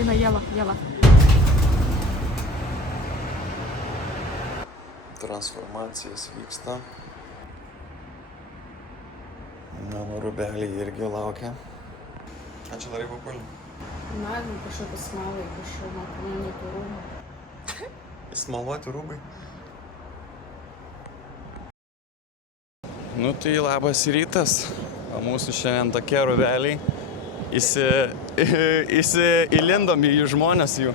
eina Ieva. Transformacijas vyksta. Mano rūbeliai irgi laukia. Ką čia darai, Papulį? Na, kažkokį smalai, kažkokį makaroninių rūbų. Įsmaluoti rūbai. Nu tai labas rytas. O mūsų šiandien tokie rūbeliai. Įlindom į žmonės jų.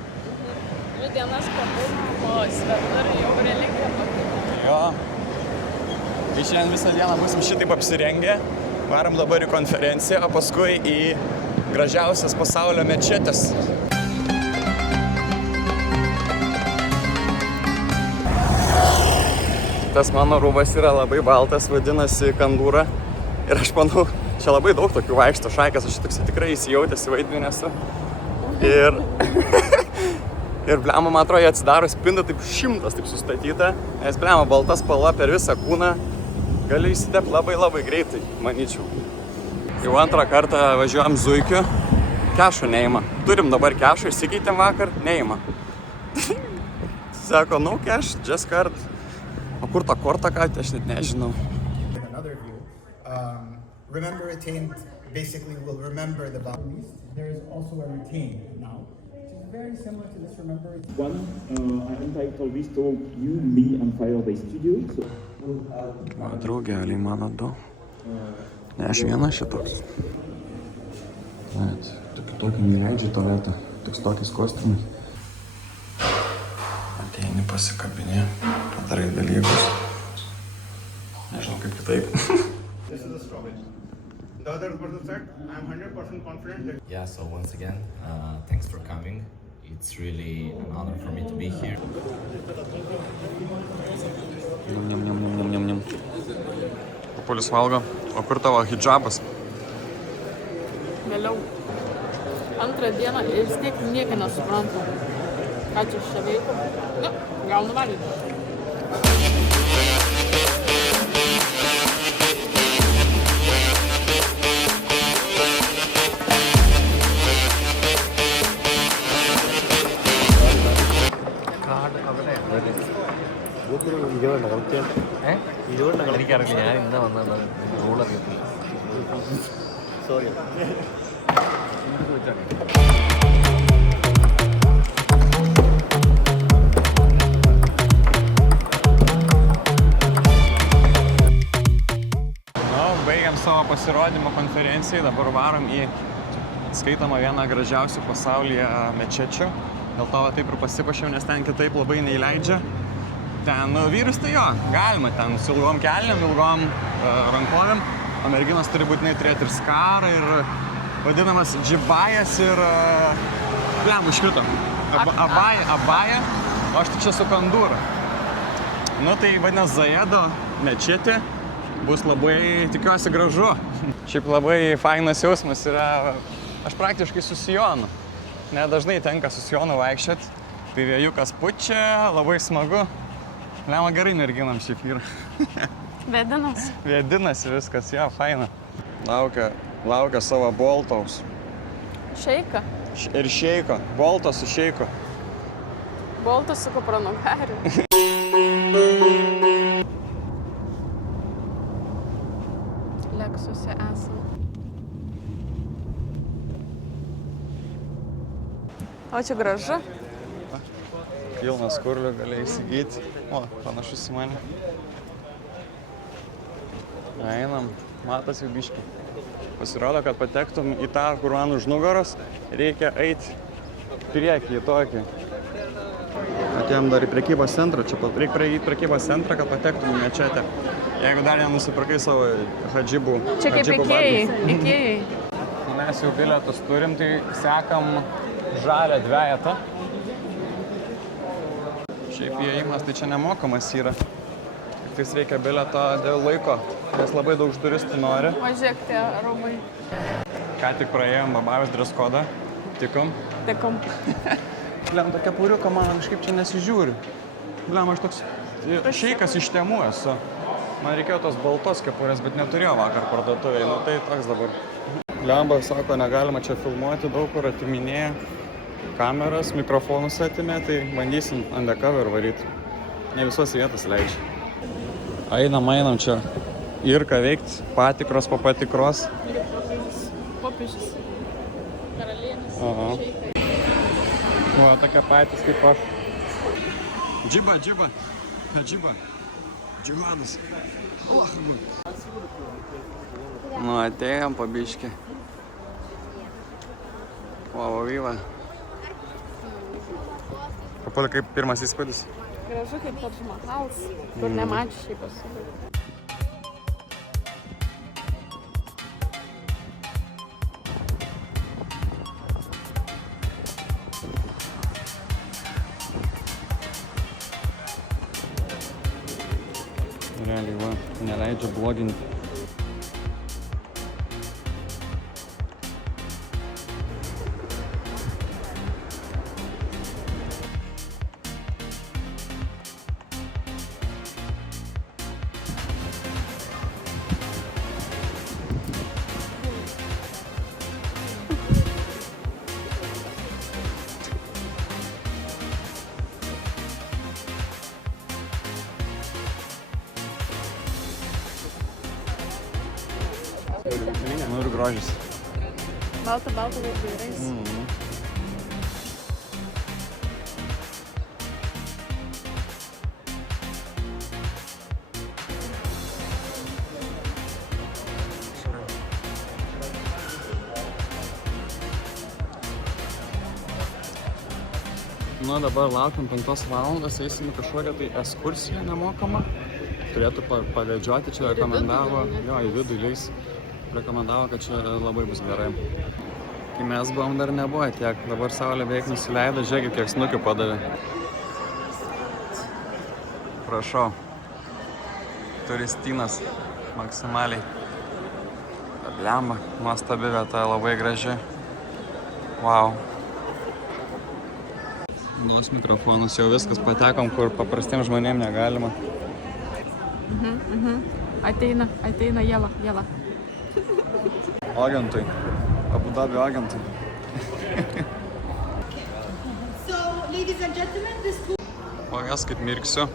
Dvi dienas pabūnam, o svetur jau religija pakito. Jo. Tai šiandien visą dieną būsim šitaip apsirengę. Varam dabar į konferenciją, o paskui į gražiausias pasaulio mečetės. Tas mano rūbas yra labai baltas, vadinasi kandūra. Ir aš manau, čia labai daug tokių vaikšto šaikas, aš toks tikrai įsijautęs į vaidmenį esu. Ir blema, man atrodo, jie atsidaro spinda taip 100 taip sustatyta. Nes blema, balta spalva per visą kūną. Gali įsidėp labai greitai, manyčiau. Jau antrą kartą važiuojam zuikiu. Kešo neima. Turim dabar kešo, įsikeitėm vakar, neima. Sako, no cash, just card. O kur ta korta, ką, aš net nežinau. Remember retained basically will remember the value. There is also a retain now, which is very similar to this remember. One untitled Visto You, Me and Firebase Studio. So O, draugeliai mano du. Ne, aš vienas šitoks. Net, tokį neįleidžia tualetą. Toks tokiais kostiumais. Ateini pasikabinė, padarai dalykus. Nežinau kaip kitaip. This is a strawberry. The other person said, I'm 100% confident that... Yeah, so once again, thanks for coming. It's really an honor for me to be here. Niam. Papulis valgo. O kur tavo hidžabas? Vėliau. Antrą dieną ir vis tiek nieko nesuprantu. Ką čia veikia? Nu, gal nuvalyti. എനിക്കറിയില്ല, ഞാൻ ഇന്ന് വന്നത് റൂളറിയത്തില്ല. Sorry. Baigiam savo pasirodymą konferencijai, dabar varom į skaitomą vieną gražiausių pasaulyje mečečių. Dėl to taip ir pasipašiau, nes ten kitaip labai neįleidžia. Ten vyrus tai jo, galima ten su ilgom kelnėm, ilgom rankovėm, o merginos turi būtinai turėti ir skarą, ir vadinamas džibajas ir blem, užkrito. Abaja, o aš tik čia su kandūra. Nu tai vadinasi Zajedo mečetė, bus labai, tikiuosi, gražu. Šiaip labai fainas jausmas yra, aš praktiškai su sijonu. Nedažnai tenka su sijonu vaikščiot, tai vėjukas pučia, labai smagu. Lema gerai merginam šiaip yra. Vėdinasi viskas, jo, faina. Laukia savo Boltaus. Šeika. Ir šeiko. Boltas su šeiku. Boltas su kupranugariu. Leksuse esam. O čia gražu. Pilnas kurlių gali įsigyti. O, panašus į mane. Einam, matas jau biškį. Pasirodo, kad patektum į tą, kur man už nugaros, reikia eiti priekį į tokį. Atėjom dar į prekybos centrą, čia reikia praeiti prekybos centrą, kad patektum į mečetę. Jeigu dar nenusipirkai savo hadžibų. Čia kaip ikėjai. Mes jau bilietus turim, tai sekam žalią dvejetą. Šiaip įėjimas tai čia nemokamas yra. Tik reikia bileto dėl laiko, nes labai daug turistų nori. Važiuok tie rūbai. Ką tik praėjom Babajos dress kodą. Tikom. Blem, tokia puriuka man kažkaip čia nesižiūri. Blem, aš toks šeikas iš Temu esu. Man reikėjo tos baltos kepurės, bet neturėjau vakar parduotuvėje. Nu tai toks dabar. Lemba sako, negalima čia filmuoti, daug kur atiminėja. kameras, mikrofonus atimė, tai bandysim undercover varyti. Ne visos vietas leidžia. Einam čia. Ir ką veikti, patikros po patikros. Popiežius. Karalienės. Aha. O, tokie patys kaip aš. Džiba. Džihadas. Nu, atėjom pabiškį. Vau, vyva. Papuolė kaip pirmas įspūdis. Gražu kaip Tadž Mahalas, kur nemačiu šiaip esu. Realiai, va, neleidžia bloginti. Nu ir grožis. Balta vairais. Nu, dabar laukiam 5 valandos, eisim į kažkokią tai ekskursiją nemokamą. Turėtų pavedžioti, čia rekomendavo, jo, į vidų leis. Rekomendavo, kad čia labai bus gerai. Kai mes buvom, dar nebuvo tiek. Dabar saulė beveik nusileido, žiūrėkit, kiek snukių padavė. Prašau. Turistynas maksimaliai. Blemba, nuostabi vieta, labai graži. Wow. Nuos mikrofonus jau viskas patekom, kur paprastiems žmonėm negalima. Ateina Jela. Agentai. Abu Dabio agentai. So, ladies and gentlemen, this tour... O jas kaip mirksiu.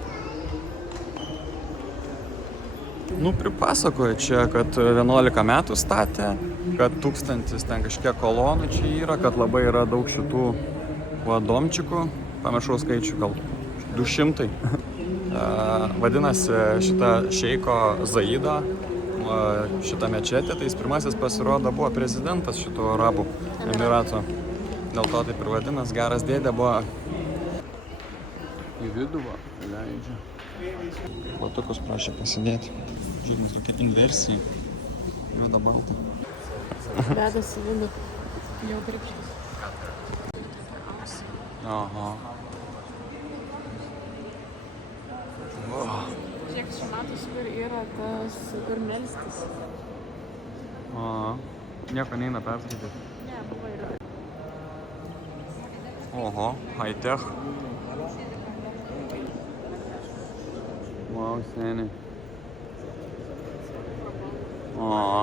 Nu, pripasakoju čia, kad 11 metų statė, kad 1000 ten kažkiek kolonų čia yra, kad labai yra daug šitų domčikų. Pamiršau skaičių, gal 200. Vadinasi, šita šeiko Zaido, šitą mečetę, tai jis pirmasis pasirodo buvo prezidentas šito Arabų Emirato. Dėl to taip ir vadinas, geras dėdė buvo. Į vidų va, leidžia. Platukus prašė pasidėti. Žiūrint, tokia inversija. Juoda balta. Bedas į vidų. Jau krikštas. Aha. Žiūrėk, čia matos, kur yra tas, kur melstis. Aha. Nieko neina perskaityti. Ne, buvo yra. Oho, high-tech. Wow, seniai. Aha.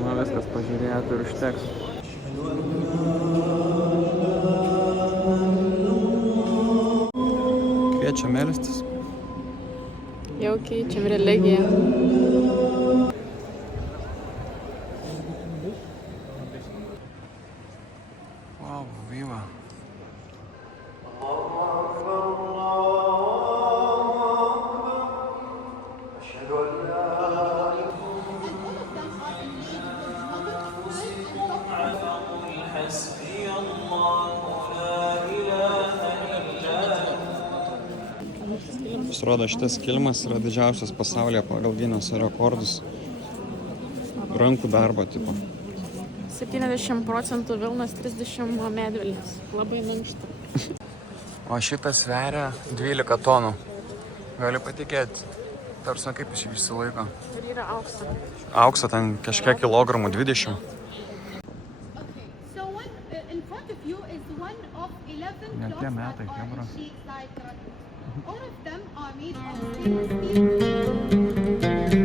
Na, viskas pažiūrėtų ir užteks. Kviečia melstis. Jau keičiam religiją. Wow, vyva. Pasirodo, šitas kilimas yra didžiausias pasaulyje pagal Gineso rekordus. Rankų darbo tipo. 70% Vilnas, 30% medvilnės. Labai minkšta. O šitas sveria 12 tonų. Gali patikėti. Tarsi kaip jis išsilaiko. Ir yra aukso. Aukso ten kažkiek kilogramų, 20. Okay, so in front of you is one of 11 Ne clocks tie that metai, are chebra. in shape like rockets. All of them are made of stainless steel.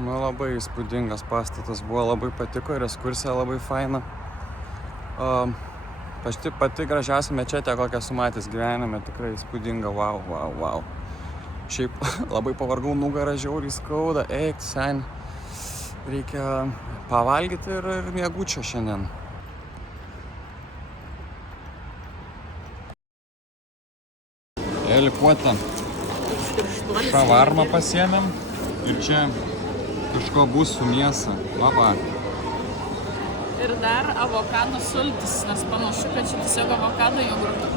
Nu, labai įspūdingas pastatas, buvo labai patiko ir ekskursija labai faina. Pati gražiausia mečetė, kokią esu matęs gyvenime, tikrai įspūdinga, wow. Šiaip labai pavargau, nugarą žiauriai skauda, eik, sen, reikia pavalgyti ir miegučio šiandien. Elikuotą šavarmą pasiėmėm ir čia kažko bus su mėsa. Laba. Ir dar avokado sultis, nes panašu, kad čia tiesiog avokado jogurto.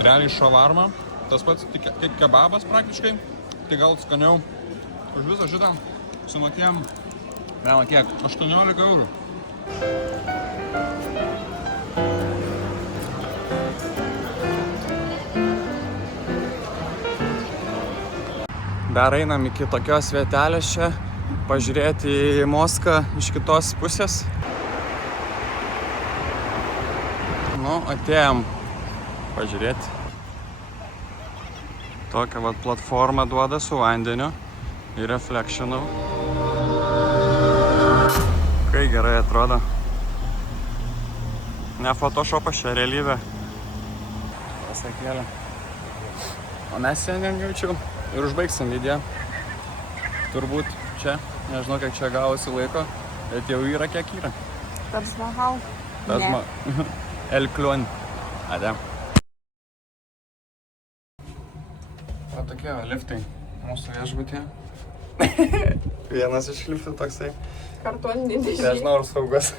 Realiai šavarma, tas pats kaip kebabas praktiškai, tai gal skaniau. Už visą šitą sumokėjom, kiek? 18 eurų. Dar einam iki tokios vietelės čia, pažiūrėti į Moską iš kitos pusės. Nu, atėjom pažiūrėti. Tokią vat platformą duoda su vandeniu ir reflectionu. Kai gerai atrodo. Ne photoshopas, čia realybė. Pasakėlė. O mes šiandien jaučiu. Ir užbaigsim video. Turbūt čia, nežinau kiek čia gavosi laiko, bet jau yra kiek yra. Taj Mahal. El Klon. Ade. O tokie liftai mūsų viešbutyje. Vienas iš liftų toksai. Kartoninė dėžė. Nežinau, ar saugus.